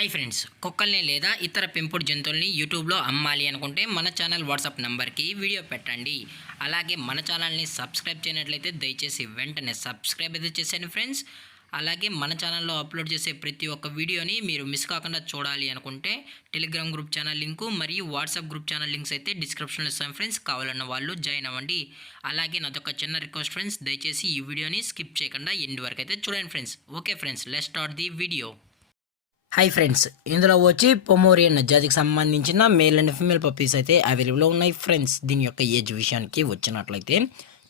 Hi friends, కుక్కల్ని లేదా ఇతర పెంపుడు జంతువుల్ని యూట్యూబ్లో అమ్మాలి అనుకుంటే మన ఛానల్ వాట్సాప్ నెంబర్కి వీడియో పెట్టండి. అలాగే మన ఛానల్ని సబ్స్క్రైబ్ చేయనట్లయితే దయచేసి వెంటనే సబ్స్క్రైబ్ అయితే చేసేయండి ఫ్రెండ్స్. అలాగే మన ఛానల్లో అప్లోడ్ చేసే ప్రతి ఒక్క వీడియోని మీరు మిస్ కాకుండా చూడాలి అనుకుంటే టెలిగ్రామ్ గ్రూప్ ఛానల్ లింకు మరియు వాట్సాప్ గ్రూప్ ఛానల్ లింక్స్ అయితే డిస్క్రిప్షన్లో ఇస్తాను ఫ్రెండ్స్. కావాలన్న వాళ్ళు జాయిన్ అవ్వండి. అలాగే నాదొక చిన్న రిక్వెస్ట్ ఫ్రెండ్స్, దయచేసి ఈ వీడియోని స్కిప్ చేయకుండా ఎండ్ వరకు అయితే చూడండి friends. Okay friends, let's start the video. Hi friends, ఇందులో వచ్చి పొమోరియన్ జాతికి సంబంధించిన మేల్ అండ్ ఫీమేల్ పప్పీస్ అయితే అవైలబుల్లో ఉన్నాయి ఫ్రెండ్స్. దీని యొక్క ఏజ్ విషయానికి వచ్చినట్లయితే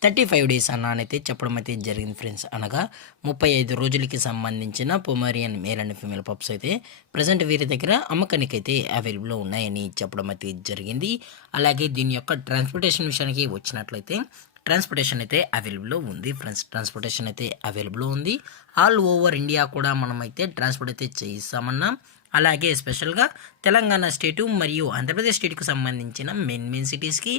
35 డేస్ అన్నానైతే చెప్పడం అయితే జరిగింది ఫ్రెండ్స్. అనగా 35 రోజులకి సంబంధించిన Pomeranian male and female pups అయితే ప్రజెంట్ వీరి దగ్గర అమ్మకానికి అయితే అవైలబుల్లో ఉన్నాయని చెప్పడం అయితే జరిగింది. అలాగే దీని యొక్క ట్రాన్స్పోర్టేషన్ విషయానికి వచ్చినట్లయితే ట్రాన్స్పోర్టేషన్ అయితే అవైలబుల్లో ఉంది ఫ్రెండ్స్. ట్రాన్స్పోర్టేషన్ అయితే అవైలబుల్లో ఉంది. ఆల్ ఓవర్ ఇండియా కూడా మనమైతే ట్రాన్స్పోర్ట్ అయితే చేయిస్తామన్నాం. అలాగే స్పెషల్గా తెలంగాణ స్టేటు మరియు ఆంధ్రప్రదేశ్ స్టేట్కి సంబంధించిన మెయిన్ సిటీస్కి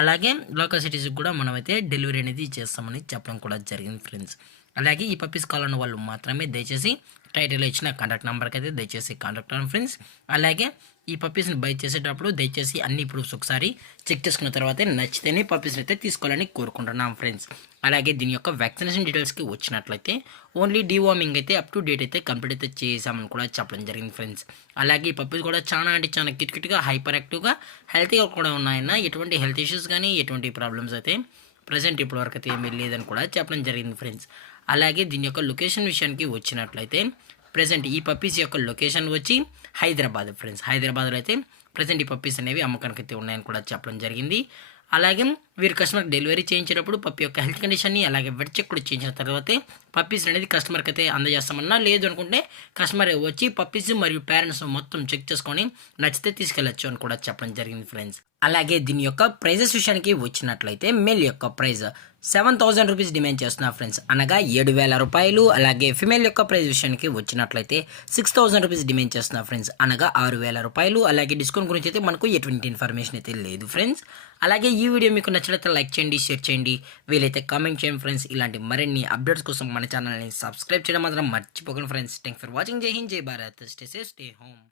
అలాగే లోకల్ సిటీస్కి కూడా మనమైతే డెలివరీ అనేది చేస్తామని చెప్పడం కూడా జరిగింది ఫ్రెండ్స్. అలాగే ఈ పప్పీస్ కావాలన్న వాళ్ళు మాత్రమే దయచేసి టైటిల్లో ఇచ్చిన కాంటాక్ట్ నెంబర్కి అయితే దయచేసి కాంటాక్ట్ అవ్వండి ఫ్రెండ్స్. అలాగే ఈ పప్పీస్ని బై చేసేటప్పుడు దయచేసి అన్ని ప్రూఫ్స్ ఒకసారి చెక్ చేసుకున్న తర్వాతే నచ్చితేనే పప్పీస్ని అయితే తీసుకోవాలని కోరుకుంటున్నాం ఫ్రెండ్స్. అలాగే దీని యొక్క వ్యాక్సినేషన్ డీటెయిల్స్కి వచ్చినట్లయితే ఓన్లీ డీవార్మింగ్ అయితే అప్ టు డేట్ అయితే కంప్లీట్ అయితే చేసామని కూడా చెప్పడం జరిగింది ఫ్రెండ్స్. అలాగే ఈ పప్పీస్ కూడా చాలా అంటే చాలా కిట్గా హైపర్ యాక్టివ్గా హెల్తీగా కూడా ఉన్నాయన్న. ఎటువంటి హెల్త్ ఇష్యూస్ కానీ ఎటువంటి ప్రాబ్లమ్స్ అయితే ప్రజెంట్ ఇప్పటివరకు అయితే ఏమీ లేదని కూడా చెప్పడం జరిగింది ఫ్రెండ్స్. అలాగే దీని యొక్క లొకేషన్ విషయానికి వచ్చినట్లయితే ప్రజెంట్ ఈ పప్పీస్ యొక్క లొకేషన్ వచ్చి హైదరాబాద్ ఫ్రెండ్స్. హైదరాబాద్లో అయితే ప్రజెంట్ ఈ పప్పీస్ అనేవి అమ్మకానికి అయితే ఉన్నాయని కూడా చెప్పడం జరిగింది. అలాగే వీరు కస్టమర్కి డెలివరీ చేయించేటప్పుడు పప్పి యొక్క హెల్త్ కండిషన్ని అలాగే వెట్ చెక్ కూడా చేయించిన తర్వాతే పప్పీస్ అనేది కస్టమర్కి అయితే అందజేస్తామన్నా. లేదు అనుకుంటే కస్టమర్ వచ్చి పప్పీస్ మరియు పేరెంట్స్ మొత్తం చెక్ చేసుకొని నచ్చితే తీసుకెళ్ళచ్చు అని కూడా చెప్పడం జరిగింది ఫ్రెండ్స్. అలాగే దీని యొక్క ప్రైజెస్ విషయానికి వచ్చినట్లయితే మేల్ యొక్క ప్రైజ్ 7,000 రూపీస్ డిమాండ్ చేస్తున్నారు ఫ్రెండ్స్, అనగా 7,000 రూపాయలు. అలాగే ఫిమేల్ యొక్క ప్రైజ్ విషయానికి వచ్చినట్లయితే 6,000 రూపీస్ డిమాండ్ చేస్తున్నారు ఫ్రెండ్స్, అనగా 6,000 రూపాయలు. అలాగే డిస్కౌంట్ గురించి అయితే మనకు ఎటువంటి ఇన్ఫర్మేషన్ అయితే లేదు ఫ్రెండ్స్. అలాగే ఈ వీడియో మీకు నచ్చినట్లయితే లైక్ చేయండి, షేర్ చేయండి, వీలైతే కామెంట్ చేయండి ఫ్రెండ్స్. ఇలాంటి మరిన్ని అప్డేట్స్ కోసం మన ఛానల్ని సబ్స్క్రైబ్ చేయడం మాత్రం మర్చిపోకండి ఫ్రెండ్స్. Thanks for watching. జై హింద్, జై Bharat. Stay safe, stay home.